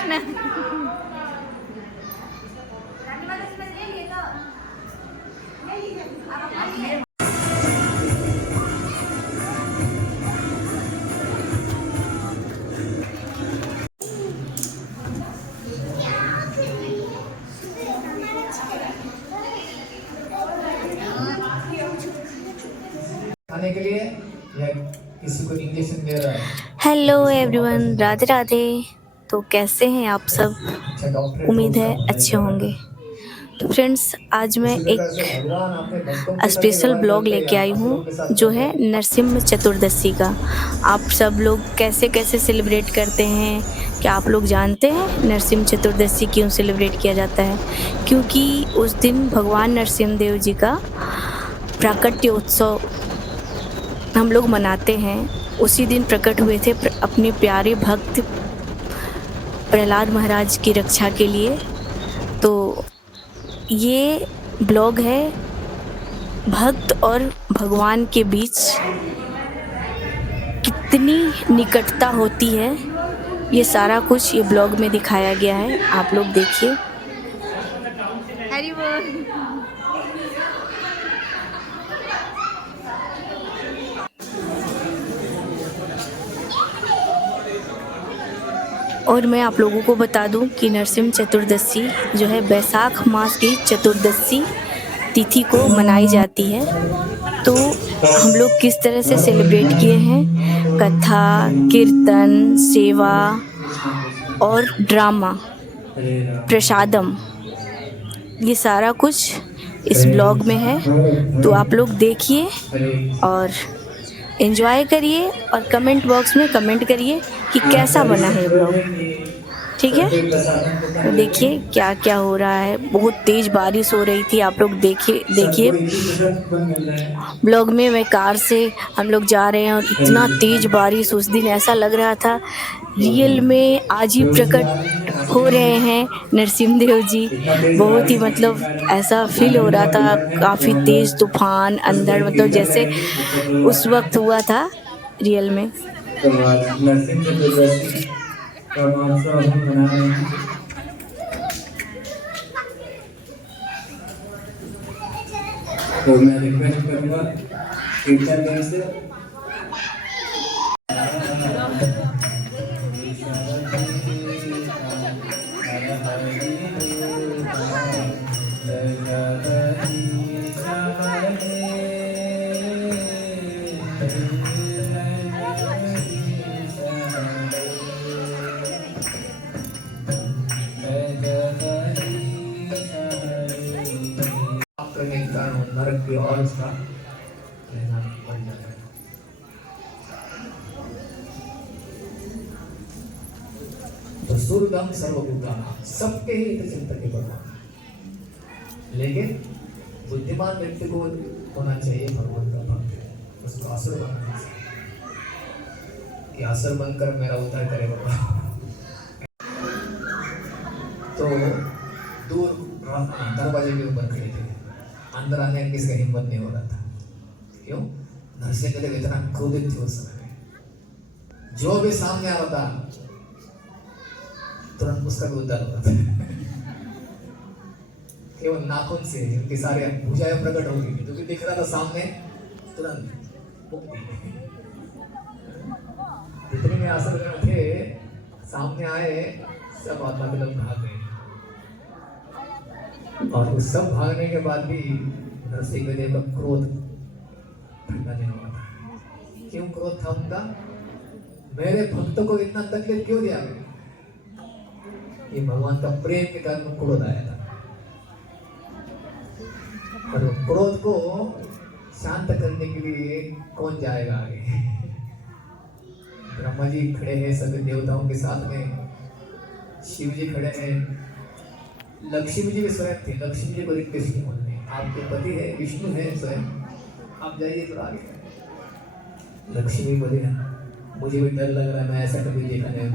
कृष्ण। खाने के लिए या किसी को इंजेक्शन दे रहा है। Hello everyone, Radhe Radhe. तो कैसे हैं आप सब? अच्छा डॉक्टर उम्मीद है अच्छे होंगे। तो फ्रेंड्स, आज मैं उसी प्रकार से एक भगवान अपने भक्तों के साथ स्पेशल व्यवहार ब्लॉग करते हैं लेके या आई असुरों हूँ के साथ जो करते है हैं। नरसिम्ह चतुर्दशी का। आप सब लोग कैसे कैसे सेलिब्रेट करते हैं? क्या आप लोग जानते हैं नरसिम्ह चतुर्दशी क्यों सेलिब्रेट किया जाता है? क्योंकि उस दिन भगवान नरसिम्ह देव जी का प्राकट्योत्सव हम लोग मनाते हैं। उसी दिन प्रकट हुए थे अपने प्यारे भक्त प्रहलाद महाराज की रक्षा के लिए। तो ये ब्लॉग है भक्त और भगवान के बीच कितनी निकटता होती है, ये सारा कुछ ये ब्लॉग में दिखाया गया है। आप लोग देखिए। हरि बोल। और मैं आप लोगों को बता दूं कि नरसिम्ह चतुर्दशी जो है बैसाख मास की चतुर्दशी तिथि को मनाई जाती है। तो हम लोग किस तरह से सेलिब्रेट किए हैं? कथा, कीर्तन, सेवा और ड्रामा, प्रसादम, ये सारा कुछ इस ब्लॉग में है। तो आप लोग देखिए और एंजॉय करिए और कमेंट बॉक्स में कमेंट करिए कि कैसा बना है ये ब्लॉग। ठीक है, तो देखिए क्या क्या हो रहा है। बहुत तेज बारिश हो रही थी, आप लोग देखिए देखिए ब्लॉग में। मैं कार से हम लोग जा रहे हैं और इतना तेज बारिश, उस दिन ऐसा लग रहा था रियल में आज ही प्रकट हो रहे हैं नरसिम्ह देव जी। बहुत ही मतलब ऐसा फील हो रहा था, काफ़ी तेज तूफान अंधड़, मतलब जैसे उस वक्त हुआ था रियल में। तो आज नरसिंह चतुर्दशी का महोत्सव हम मना रहे हैं। तो मैं रिक्वेस्ट करूंगा कीर्तन टीम से नरक की और उसका रहना बढ़ जाएगा। तो सूर्यम सर्वभूतानां, सबके ही हित चिंतक है भगवान। लेकिन बुद्धिमान व्यक्ति को होना चाहिए भगवान का भक्त, उसको असुर बनना चाहिए कि असुर बनकर मेरा उद्धार करे बाबा। तो दूर दरवाजे के ऊपर खड़े थे, अंदर आने का किसका हिम्मत नहीं हो रहा था। क्यों? नरसिंह देव इतना क्रोधित थे उस समय में, जो भी सामने आता था तुरंत उसका भी उद्धार होता था। केवल नाखून से उनकी सारी भुजाएं प्रकट हो गई, जो भी दिख रहा था सामने तुरंत मुक्ति। जितने भी आसुर थे सामने आए, सब आत्मा के लोग भाग गए। और उस सब भागने के बाद भी नरसिंह देव का क्रोध ठंडा नहीं हुआ था। क्यों क्रोध था उनका? मेरे भक्तों को इतना तकलीफ क्यों दिया? ये भगवान का प्रेम के कारण क्रोध आया था। और क्रोध को शांत करने के लिए कौन जाएगा आगे? ब्रह्मा जी खड़े हैं सभी देवताओं के साथ में, शिव जी खड़े हैं, लक्ष्मी जी भी स्वयं थे। लक्ष्मी जी को रिक्वेस्ट की बोलने, आपके पति है विष्णु है स्वयं, आप जाइए थोड़ा आगे। लक्ष्मी बोली ना, मुझे भी डर लग रहा है, मैं ऐसा कभी देखा नहीं।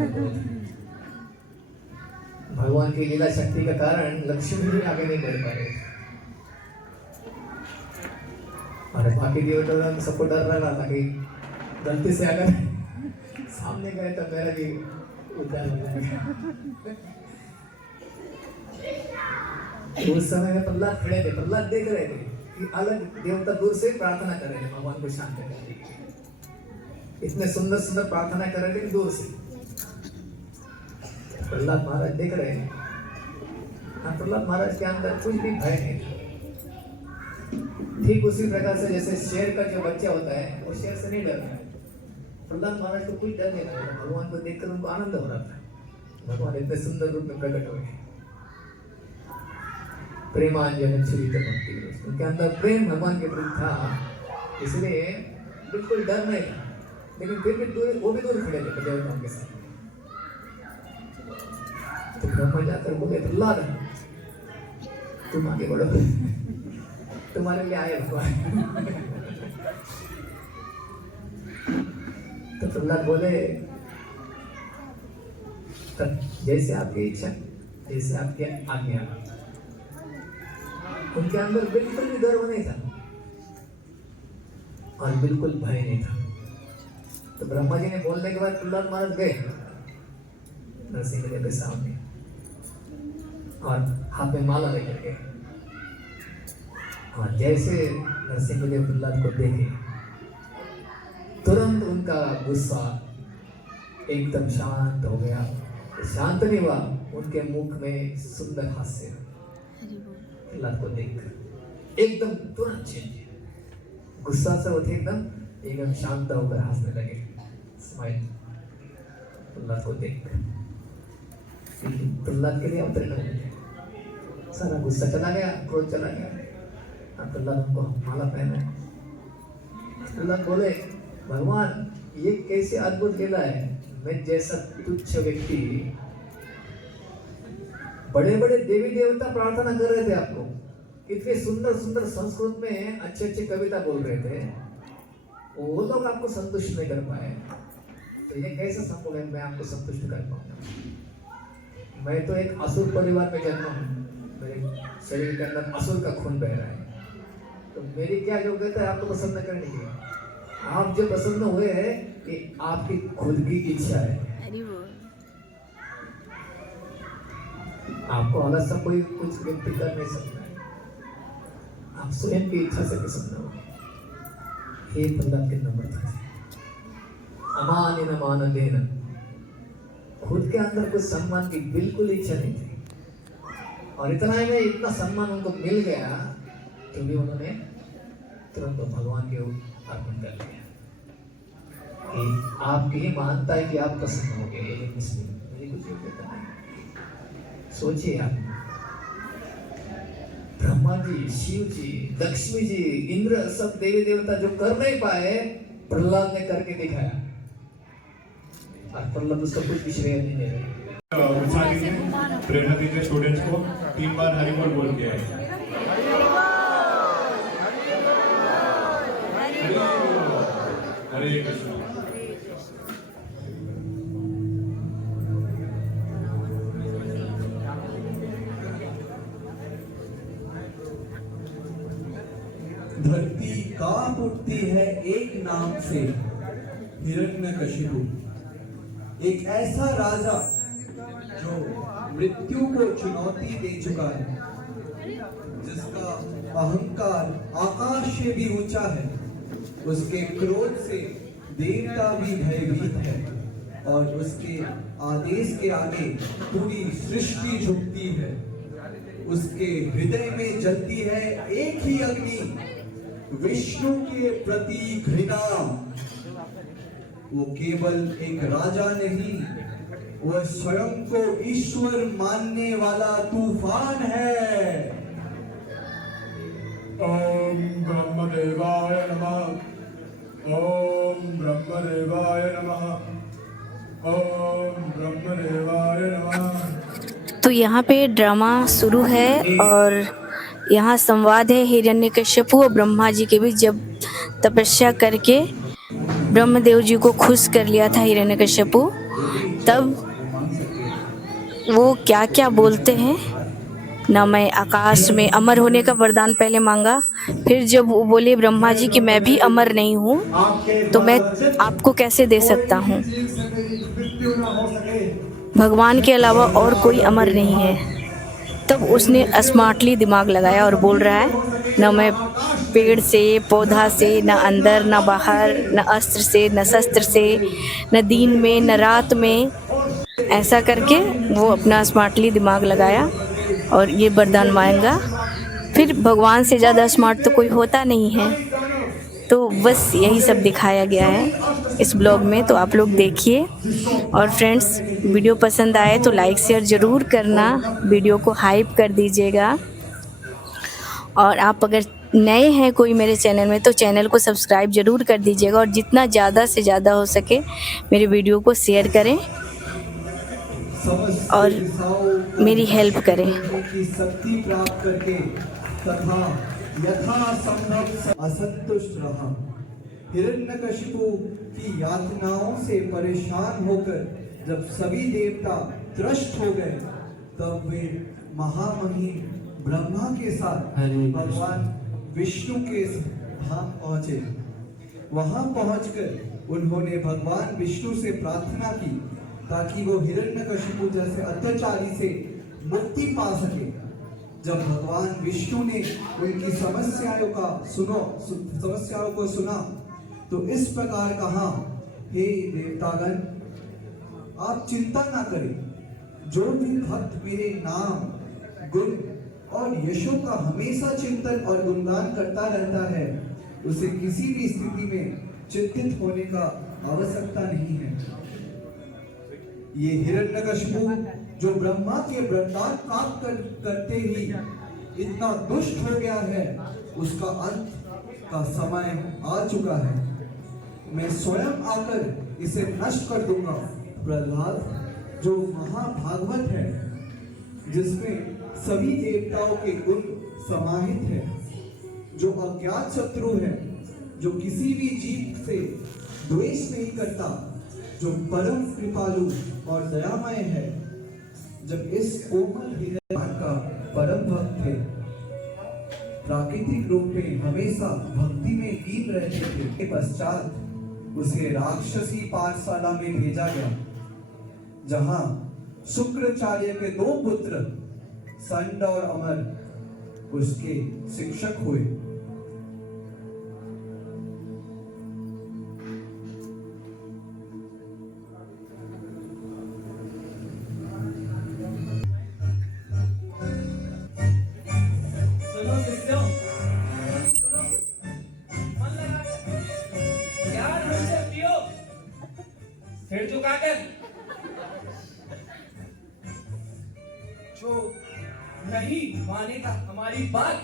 भगवान की लीला शक्ति का कारण लक्ष्मी जी आगे नहीं बढ़ पा रहे, और बाकी देवता सबको डर रहा था कि गलती से अगर सामने गए तो मेरा भी उद्धार हो जाएगा। तो उस समय में प्रहलाद खड़े थे, प्रहलाद देख रहे थे कि अलग देवता दूर से प्रार्थना कर रहे थे भगवान को शांत करने के लिए। इतने सुंदर सुंदर प्रार्थना कर रहे थे कि दूर से प्रहलाद महाराज देख रहे हैं। प्रहलाद महाराज के अंदर कुछ भी भय नहीं था। ठीक उसी प्रकार से जैसे शेर का जो बच्चा होता है वो शेर से नहीं डरता है, प्रहलाद महाराज को कुछ डर नहीं था। भगवान को देखकर उनको आनंद हो रहा था, भगवान इतने सुंदर रूप में प्रकट हो गए। प्रेमांजन छुरी भक्ति, उनके अंदर प्रेम भगवान के प्रति था, इसलिए बिल्कुल डर नहीं था। लेकिन फिर भी वो भी दूर खड़े थे देवताओं के साथ। तो ब्रह्मा जाकर बोले प्रहलाद तुम आगे बढ़ो, तुम्हारे लिए आए भगवान। तो प्रहलाद बोले जैसे आपकी इच्छा, जैसे आपकी आज्ञा। उनके अंदर बिल्कुल भी गर्व नहीं था और बिल्कुल भय नहीं था। तो ब्रह्मा जी ने बोलने के बाद प्रहलाद महाराज गए नरसिंह देव के सामने और हाथ में माला लेकर गए। और जैसे नरसिंह देव प्रहलाद को देखे तुरंत उनका गुस्सा एकदम शांत हो गया। शांत नहीं हुआ, उनके मुख में सुंदर हास्य प्रहलाद को देखकर एकदम तुरंत चेंज, गुस्सा से उठे एकदम शांत होकर हंसने लगे, स्माइल प्रहलाद को देखकर। प्रहलाद के लिए अवतरण हो गया, सारा गुस्सा चला गया, क्रोध चला गया। प्रहलाद उनको माला पहना। प्रहलाद बोले भगवान ये कैसे अद्भुत लीला है, मैं जैसा तुच्छ व्यक्ति, बड़े बड़े देवी देवता प्रार्थना कर रहे थे आपको, इतने सुंदर सुंदर संस्कृत में अच्छे अच्छे कविता बोल रहे थे, वो लोग आपको संतुष्ट नहीं कर पाए। तो ये कैसा संभव है मैं आपको संतुष्ट कर पाऊंगा? मैं तो एक असुर परिवार में जन्मा हूँ, मेरे शरीर के अंदर असुर का खून बह रहा है, तो मेरी क्या योग्यता है आपको पसंद करने की? आप जो पसंद हुए हैं ये आपकी खुद की इच्छा है, आपको अलग से कोई कुछ व्यक्ति कर नहीं सकता है, आप स्वयं की इच्छा से पसंद हो। हे प्रहलाद के नंबर था अमान न मान देना, खुद के अंदर कुछ सम्मान की बिल्कुल इच्छा नहीं थी, और इतना ही में इतना सम्मान उनको मिल गया तो भी उन्होंने तुरंत भगवान के अर्पण कर लिया कि आपकी ही मानता है कि आप पसंद हो गए, ये मुस्लिम मेरी कुछ योग्यता नहीं। सोचिए आप, ब्रह्मा जी, शिव जी, लक्ष्मी जी, इंद्र, सब देवी देवता जो कर नहीं पाए प्रहलाद ने करके दिखाया, और प्रहलाद उसका कुछ भी श्रेय नहीं ले रहे। प्रेरणा दीजिए स्टूडेंट्स को 3 बार हरि बोल बोल के आए। हरे कृष्ण। धरती कांप उठती है एक नाम से, हिरण्यकशिपु। एक ऐसा राजा जो मृत्यु को चुनौती दे चुका है, जिसका अहंकार आकाश से भी ऊंचा है, उसके क्रोध से देवता भी भयभीत है, और उसके आदेश के आगे पूरी सृष्टि झुकती है। उसके हृदय में जलती है एक ही अग्नि, विष्णु के प्रति घृणा। वो केवल एक राजा नहीं, वह स्वयं को ईश्वर मानने वाला तूफान है। ओम ब्रह्मदेवाय नमः। ओम ब्रह्मदेवाय नमः। ओम ब्रह्मदेवाय नमः। तो यहाँ पे ड्रामा शुरू है और यहाँ संवाद है हिरण्यकश्यपु और ब्रह्मा जी के बीच। जब तपस्या करके ब्रह्मदेव जी को खुश कर लिया था हिरण्यकश्यपु, तब वो क्या क्या बोलते हैं ना, मैं आकाश में अमर होने का वरदान पहले मांगा, फिर जब वो बोले ब्रह्मा जी कि मैं भी अमर नहीं हूँ तो मैं आपको कैसे दे सकता हूँ। भगवान के अलावा और कोई अमर नहीं है। तब उसने स्मार्टली दिमाग लगाया और बोल रहा है, न मैं पेड़ से, पौधा से, न अंदर न बाहर, न अस्त्र से, न शस्त्र से, न दिन में न रात में। ऐसा करके वो अपना स्मार्टली दिमाग लगाया और ये वरदान मांगा। फिर भगवान से ज़्यादा स्मार्ट तो कोई होता नहीं है। तो बस यही सब दिखाया गया है इस ब्लॉग में, तो आप लोग देखिए। और फ्रेंड्स, वीडियो पसंद आए तो लाइक शेयर ज़रूर करना, वीडियो को हाइप कर दीजिएगा। और आप अगर नए हैं कोई मेरे चैनल में तो चैनल को सब्सक्राइब ज़रूर कर दीजिएगा और जितना ज़्यादा से ज़्यादा हो सके मेरे वीडियो को शेयर करें और मेरी हेल्प करें। शक्ति प्राप्त करके तथा यथासंभव असंतुष्ट रहा। हिरण्यकशिपु की यातनाओं से परेशान होकर जब सभी देवता त्रस्त हो गए, तब वे महामहिम ब्रह्मा के साथ भगवान विष्णु के धाम पहुंचे। वहां पहुंचकर उन्होंने भगवान विष्णु से प्रार्थना की ताकि वो हिरण्यकशिपु जैसे अत्याचारी से मुक्ति पा सके। जब भगवान विष्णु ने उनकी समस्याओं को सुना तो इस प्रकार कहा, हे देवतागण, आप चिंता ना करें। जो भी भक्त मेरे नाम, गुण और यशों का हमेशा चिंतन और गुणगान करता रहता है, उसे किसी भी स्थिति में चिंतित होने का आवश्यकता नहीं है। ये हिरण्यकशिपु जो ब्रह्मा के वरदान प्राप्त करते ही इतना दुष्ट हो गया है, उसका अंत का समय आ चुका है। मैं स्वयं आकर इसे नष्ट कर दूंगा। प्रहलाद जो महाभागवत है, जिसमें सभी देवताओं के गुण समाहित है, जो अज्ञात शत्रु है, जो किसी भी जीव से द्वेष नहीं करता, जो परम कृपालु और दयामय है, जब इस कोमल हृदय का परम भक्त थे, प्राकृतिक रूप में हमेशा भक्ति में लीन रहते थे, के पश्चात उसे राक्षसी पाठशाला में भेजा गया, जहां शुक्राचार्य के 2 पुत्र संड और अमर उसके शिक्षक हुए। सिर झुकाकर जो नहीं मानेगा हमारी बात,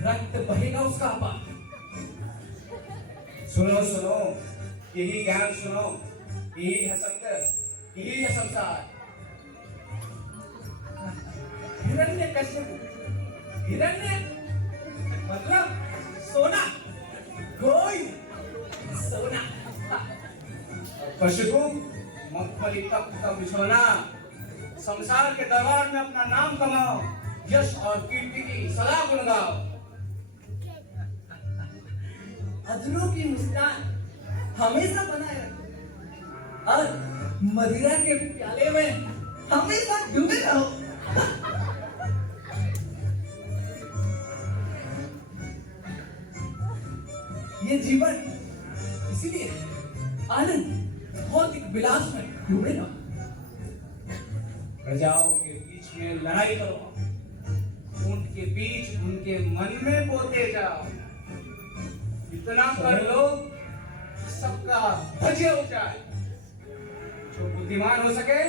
रक्त बहेगा उसका अपार। सुनो सुनो, यही ज्ञान सुनो, यही है सत्य, यही है संसार। हिरण्यकशिपु, हिरण्य मतलब सोना, कोई सोना। कशिपु मगफली तख्त का बिछोना, संसार के दरबार में अपना नाम कमाओ, यश और कीर्ति की सदा गुण गाओ। अजनों की मुस्कान हमेशा बनाए रखो और मदिरा के प्याले में हमेशा डूबे रहो। ये जीवन इसीलिए आनंद भौतिक विलास में डूबे रहो। प्रजाओं के बीच में लड़ाई करो, ऊंट के बीच उनके मन में बोते जाओ। इतना कर लो सबका धज्जियां उड़ जाए। जो बुद्धिमान हो सके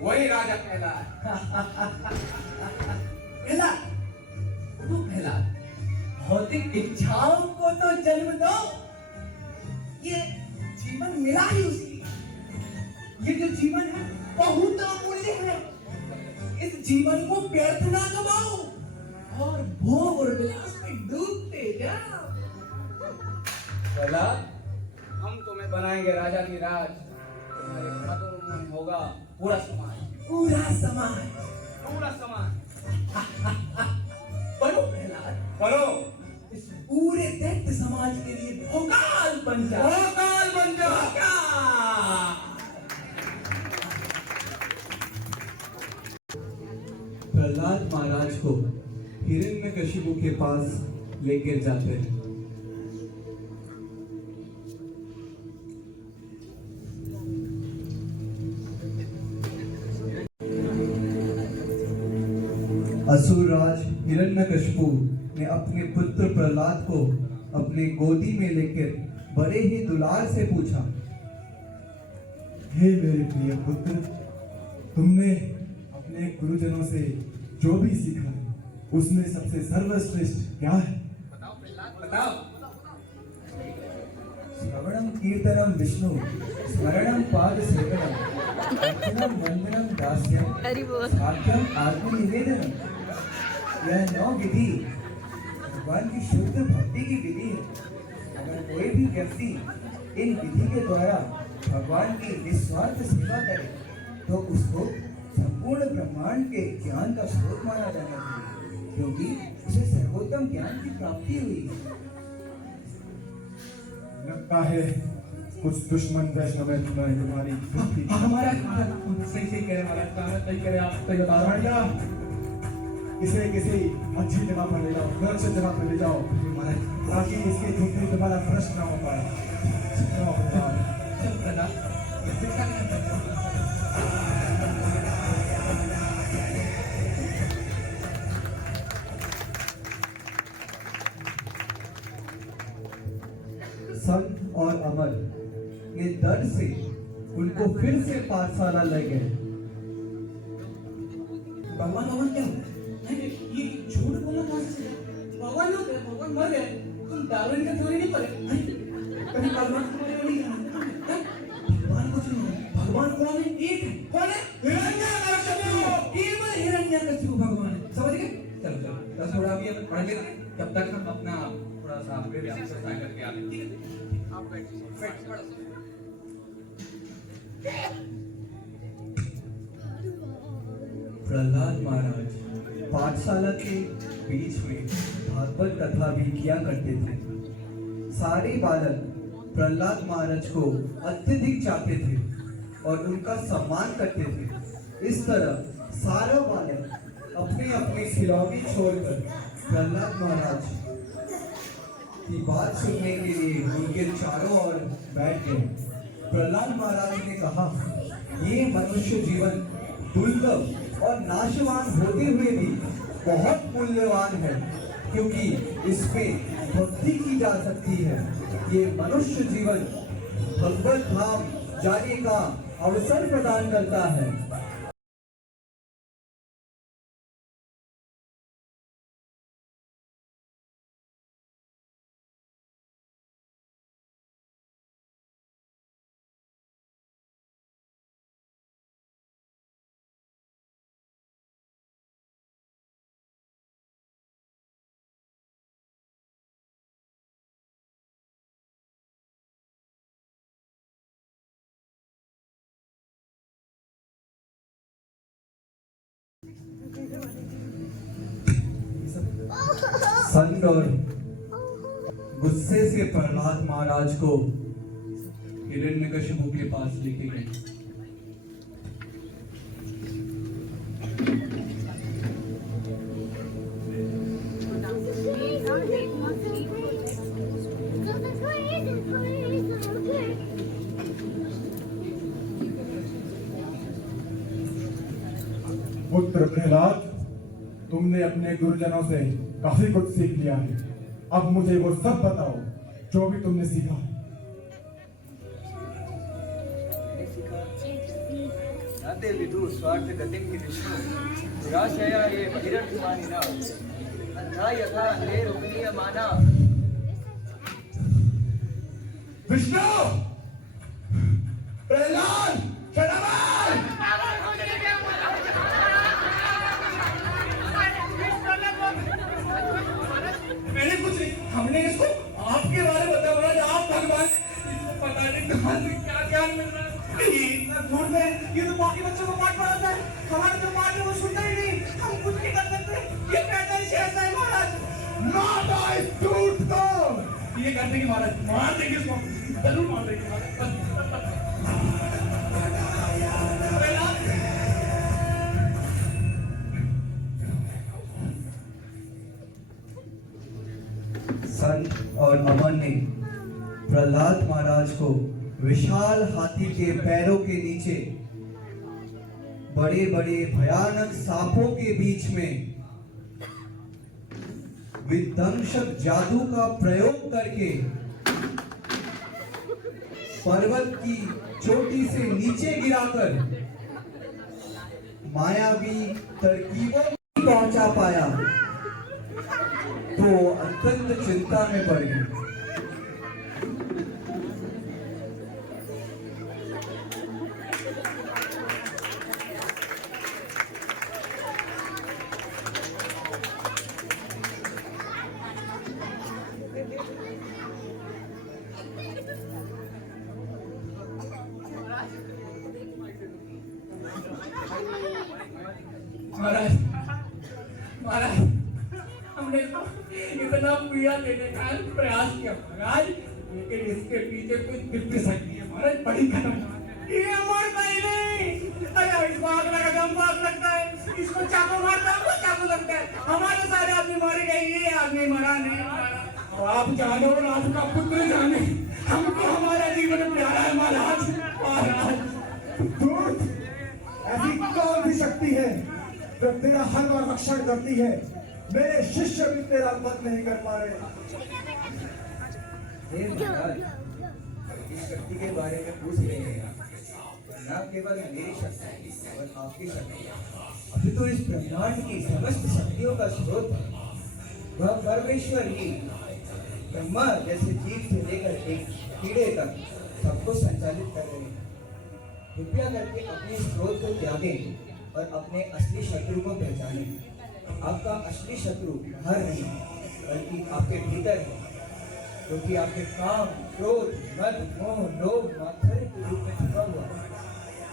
वही राजा कहलाए। पहला भौतिक इच्छाओं को तो जन्म दो, ये जीवन मिला ही उसी। ये जो जीवन है बहुत अमूल्य है, इस जीवन को व्यर्थ ना गवाओ और भोग और विलास में डूबते जाओ। पहला हम तुम्हें बनाएंगे राजा की राज, तुम्हारे हाथों में होगा पूरा समाज, पूरा समाज, पूरा समाज। बनो प्रहलाद, बनो, इस पूरे दैत्य समाज के लिए भोकाल बन जाओ, भोकाल बन जाओ। प्रहलाद महाराज को हिरण्यकशिपु के पास लेकर जाते हैं। असुरराज हिरण्यकशिपु ने अपने पुत्र प्रहलाद को अपने गोदी में लेकर बड़े ही दुलार से पूछा, हे मेरे प्रिय पुत्र, तुमने अपने गुरुजनों से जो भी सीखा है उसमें सबसे सर्वश्रेष्ठ क्या है? बताओ। श्रवणम कीर्तनम विष्णु स्मरणम पाद सेवनम अर्चनम वंदनम दास्यम अरे वो साध्यम आत्म निवेदनम। यह 9 विधि भगवान की शुद्ध भक्ति की विधि है। अगर कोई भी व्यक्ति इन विधि के द्वारा भगवान की निस्वार्थ सेवा करे तो उसको संपूर्ण ब्रह्मांड के ज्ञान का स्रोत माना जाना चाहिए, क्योंकि उसे सर्वोत्तम ज्ञान की प्राप्ति हुई है। लगता है कुछ दुश्मन वैष्णव है तुम्हारी भक्ति। हमारा सही सही कह रहे महाराज, सही कह रहे आप, सही बता रहे हैं। बढ़िया, इसे किसी अच्छी जगह पर ले जाओ, सुरक्षित जगह पर ले जाओ, ताकि इसके झूठे तुम्हारा प्रश्न ना हो पाए। जाओ भगवान। चल प्रहलाद, संत और अमर ने दर्द से उनको फिर से पाठशाला ले गए। भगवान भगवान क्या हुआ? नहीं, ये झूठ बोलना कहाँ से सीखा? भगवान हो गए, भगवान मर गए, तुम डार्विन का थ्योरी नहीं पढ़े? कभी भगवान को नहीं जाना? भगवान कुछ नहीं है, भगवान कौन है? एक है। कौन है? हिरण्यकशिपु। केवल हिरण्यकशिपु भगवान है। समझ गए? चलो चलो, बस थोड़ा अभी अपन पढ़ लेते हैं, तब तक हम अपना थोड़ा सा एक्सरसाइज करके आते हैं। ठीक है? आप बैठ प्रहलाद महाराज पाठशाला के बीच में भागवत कथा भी किया करते थे। सारे बालक प्रहलाद महाराज को अत्यधिक चाहते थे और उनका सम्मान करते थे। इस तरह सारा बालक अपने अपने खिलौने छोड़कर प्रहलाद महाराज की बात सुनने के लिए उनके चारों ओर बैठ गए। प्रहलाद महाराज ने कहा, ये मनुष्य जीवन दुर्लभ और नाशवान होते हुए भी बहुत मूल्यवान है, क्योंकि इसमें भक्ति की जा सकती है। ये मनुष्य जीवन भगवत धाम जाने का अवसर प्रदान करता है। संत और गुस्से से प्रहलाद महाराज को हिरण्यकशिपु के पास लेके गए। पुत्र प्रहलाद, तुमने अपने गुरुजनों से काफी कुछ सीख लिया है। अब मुझे वो सब बताओ जो भी तुमने सीखा। नाते विदु स्वार्थ गतिं हि विष्णु दुराशया ये बहिरर्थमानिना अन्धा यथा अन्धे रुग्णीयमाना। विष्णु, प्रहलाद, शरणागत! मैंने कुछ नहीं, हमने इसको आपके बारे में बताया महाराज, आप भगवान, इसको पता नहीं कहाँ से क्या ज्ञान मिल रहा है। ये इतना झूठ है, ये तो बाकी बच्चों को पाठ पढ़ाता है, हमारे जो पाठ है वो सुनता ही नहीं, हम कुछ नहीं कर सकते। ये कहता है शेर है महाराज, माता इस झूठ को! ये कर देंगे महाराज, मार देंगे इसको, जरूर मार देंगे महाराज। और अमन ने प्रहलाद महाराज को विशाल हाथी के पैरों के नीचे बड़े बड़े भयानक सांपों के बीच में विध्वंसक जादू का प्रयोग करके पर्वत की चोटी से नीचे गिराकर मायावी तरकीबों में पहुंचा पाया तो अत्यंत चिंता में पड़ गई। महाराज महाराज हमने इतना पीड़ा लेने का प्रयास किया महाराज, लेकिन इसके पीछे कुछ दिव्य शक्ति है महाराज, बड़ी खतरनाक। ये मर नहीं, अरे इसको आग लगा दम बात लगता है, इसको चाकू मारता है, उसको चाकू लगता है। हमारे सारे आदमी मारे गए, ये आदमी मरा नहीं मरा। आप जानो और आपका पुत्र जाने, हमको हमारा जीवन प्यारा है महाराज। महाराज दूत, ऐसी कौन सी शक्ति है जो तेरा हर बार रक्षण करती है? मेरे शिष्य भी तेरा वध नहीं कर पा रहे। हे महाराज, इस शक्ति के बारे में पूछ रहे हैं, न केवल मेरी शक्ति और आपकी शक्ति, अभी तो इस ब्रह्मांड की समस्त शक्तियों का स्रोत है वह परमेश्वर ही। ब्रह्मा जैसे जीव से लेकर एक कीड़े तक सबको संचालित कर रहे हैं। कृपया करके अपने स्रोत को त्यागें और अपने असली शत्रु को पहचानें। आपका असली शत्रु बाहर नहीं बल्कि आपके भीतर है, क्योंकि आपके काम, क्रोध, मद, मोह, लोभ, मात्सर्य के रूप में छुपा हुआ है।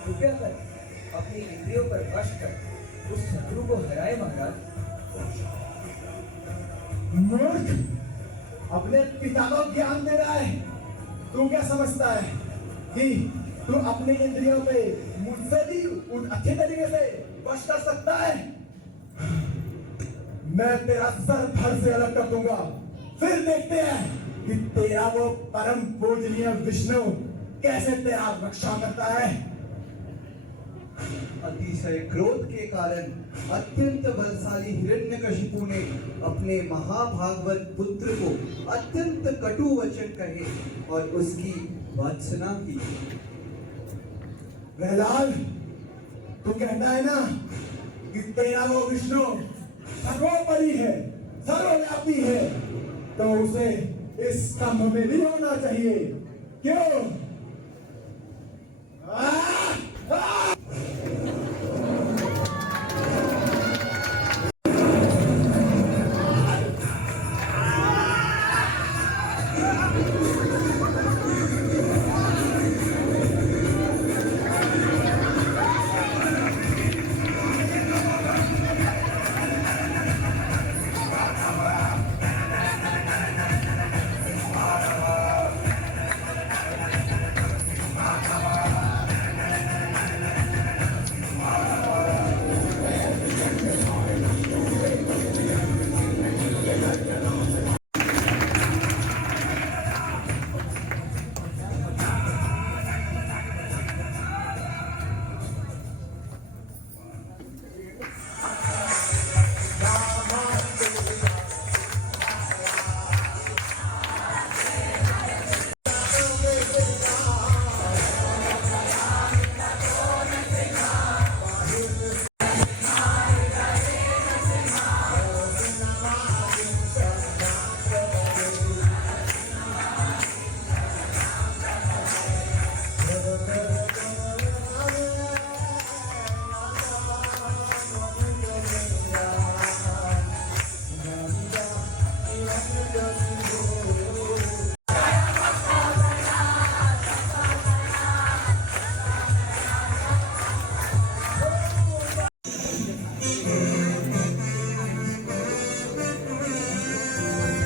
कृपया कर अपनी इंद्रियों पर वश कर उस शत्रु को हराए महाराज। मूर्ख, अपने पिता को ज्ञान दे रहा है। तू क्या समझता है कि तू अपनी इंद्रियों पे मुझसे भी अच्छे तरीके से वश कर सकता है? मैं तेरा सर धड़ से अलग कर दूंगा, फिर देखते हैं कि तेरा वो परम पूजनीय विष्णु कैसे तेरा रक्षा करता है। अतिशय क्रोध के कारण अत्यंत बलशाली हिरण्यकशिपु ने अपने महाभागवत पुत्र को अत्यंत कटु वचन कहे और उसकी वंचना की। प्रहलाद, तू कहता है ना कि तेरा वो विष्णु सर्वोपरि है, सर्वव्यापी है, तो उसे इस स्तंभ में भी होना चाहिए। क्यों?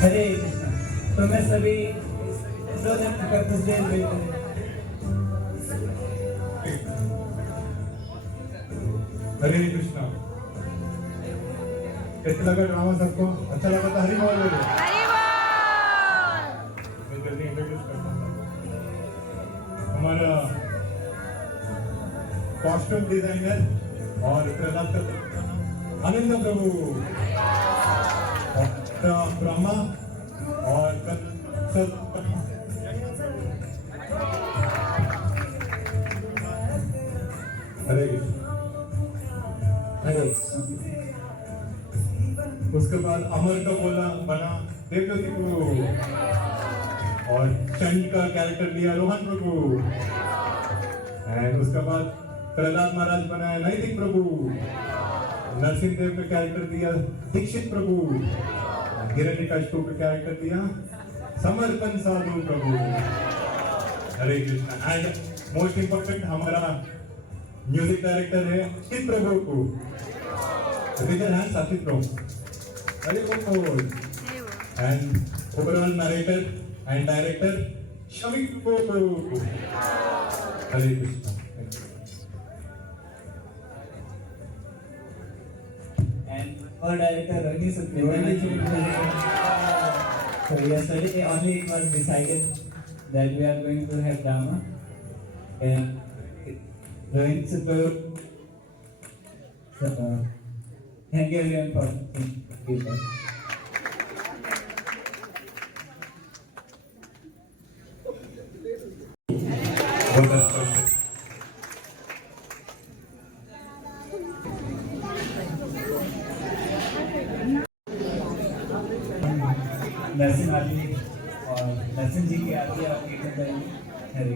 हरे कृष्णा। तो मैं सभी स्टूडेंट का प्रेसिडेंट हूँ। हरे कृष्णा। कैसा लगा ड्रामा सबको? अच्छा लगा तो हरि बोल बोलो। कॉस्ट्यूम डिजाइनर और प्रदाता आनंद प्रभु ब्रह्मा और हरे हरे। उसके बाद अमर का बोला बना देवदत्त प्रभु और चंड का कैरेक्टर लिया रोहन प्रभु एंड उसके बाद प्रहलाद महाराज बनाया नैतिक प्रभु, नरसिंह देव का कैरेक्टर दिया दीक्षित प्रभु, हिरण्यकशिपु का कैरेक्टर दिया Samarpan Sadhu Prabhu. Hare Krishna. And most important हमारा म्यूजिक डायरेक्टर है असित प्रभु को, असित प्रभु। हरे बोल। And overall narrator and director Shamik Prabhu. Hare Krishna. And our director Rani Sukhdev. So yesterday only it was decided that we are going to have drama, and Rani Sukhdev Hungarian for people. Narasimha आदि और नरसिंह जी की आरती आप कीर्तन करेंगे। हरे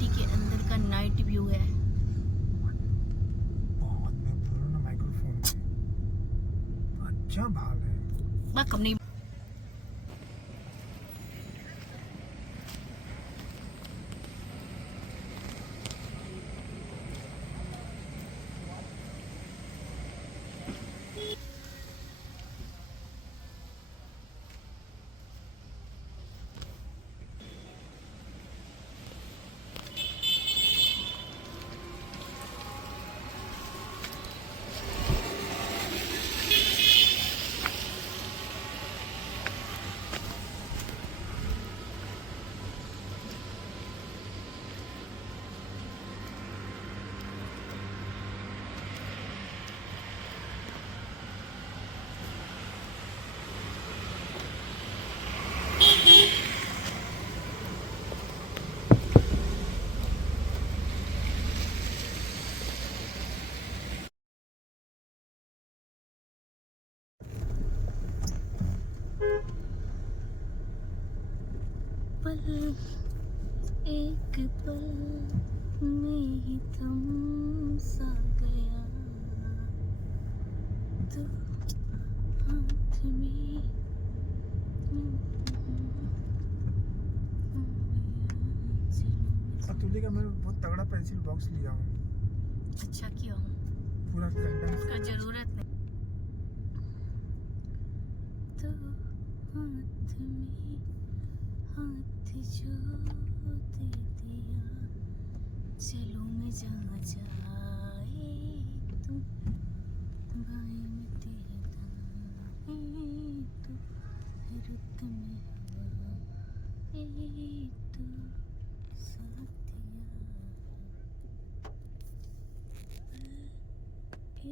city के अंदर का नाइट व्यू है। बहुत मैं बोल रहा हूँ ना माइक्रोफोन में अच्छा भाव है। बा कम नहीं। पल एक पल में ही थम सा गया तो हाथ में अतुल्य का मैं बहुत तगड़ा पेंसिल बॉक्स लिया हूँ, अच्छा किया पूरा कंडेंस। उसका जरूरत नहीं तो हाथ में हाथ जो दे दिया चलो मैं जहाँ जाए तुम बाएं में तेरे दाएं तो रुत में हवा तो साथिया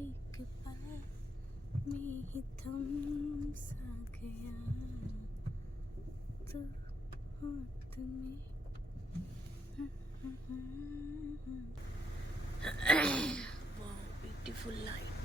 एक पल में ही थम सा गया तो हाथ में वाओ ब्यूटीफुल लाइट।